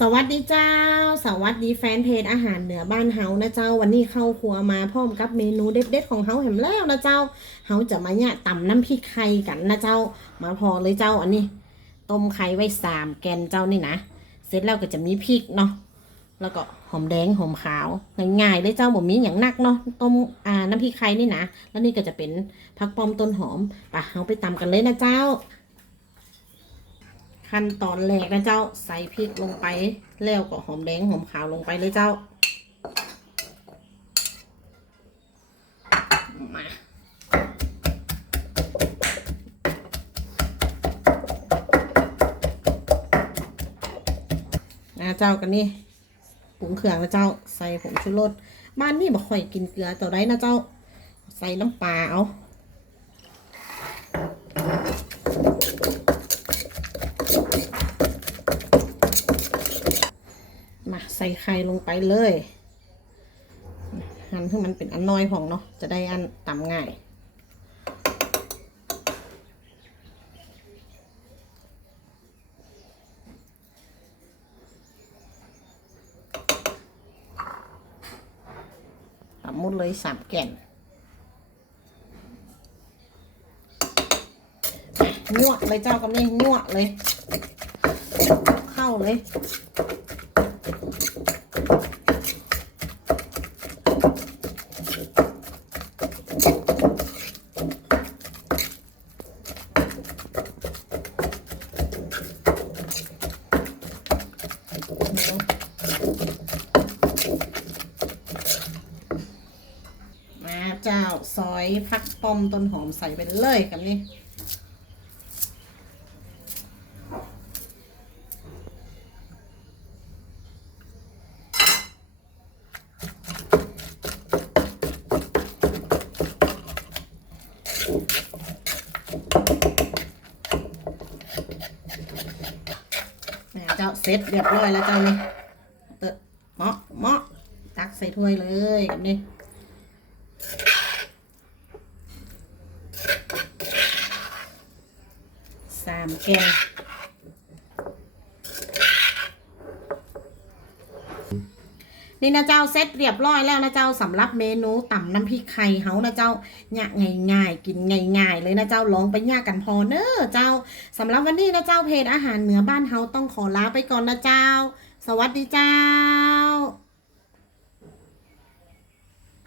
สวัสดีเจ้า สวัสดีแฟนเพจอาหารเหนือบ้านเฮานะเจ้า วันนี้เข้าครัวมาพร้อมกับเมนูเด็ดๆของเฮาแหมแล้วนะเจ้า เฮาจะมาเนี่ยตำน้ำพริกไข่กันนะเจ้า มาพอเลยเจ้าอันนี้ต้มไข่ไว้สามแกนเจ้านี่นะ เสร็จแล้วก็จะมีพริกเนาะ แล้วก็หอมแดงหอมขาวง่ายๆเลยเจ้าบ่มีอย่างนักเนาะ ต้มอ่าน้ำพริกไข่นี่นะ แล้วนี่ก็จะเป็นผักปอมต้นหอมไปะเฮาไปตำกันเลยนะเจ้า ขั้นตอนแรกนะเจ้าใส่พริกลงไป แล้วก็หอมแดงหอมขาวลงไปเลยเจ้ามาเจ้ากันนี่ปรุงเครื่องนะเจ้า ใส่ผงชูรสบ้านนี่บ่ค่อยกินเกลือต่อได้นะเจ้า ใส่น้ำปลาเอา มาใส่ไข่ลงไปเลย หั่นให้มันเป็นอันน้อยของเนาะ จะได้อันตำง่าย ตำหมุดเลยสามแก่นยั่วเลยเจ้ากับนี่ยั่วเลย เข้าเลย มา เจ้าซอยพักป้อมต้นหอมใส่ไปเลยกับนี่เจ้าเสร็จเรียบร้อยแล้วเจ้านี่เตอะเมาะเมาะตักใส่ถ้วยเลยกับนี่ สามแกงนี่นะเจ้าเซตเรียบร้อยแล้วนะเจ้าสำหรับเมนูต่ำน้ำพริกไข่เฮานะเจ้าเนี่ยง่ายๆ กินง่ายๆ เลยนะเจ้าลองไปย่ากันพอเนอะเจ้าสำหรับวันนี้นะเจ้าเพจอาหารเหนือบ้านเฮาต้องขอลาไปก่อนนะเจ้า สวัสดีเจ้า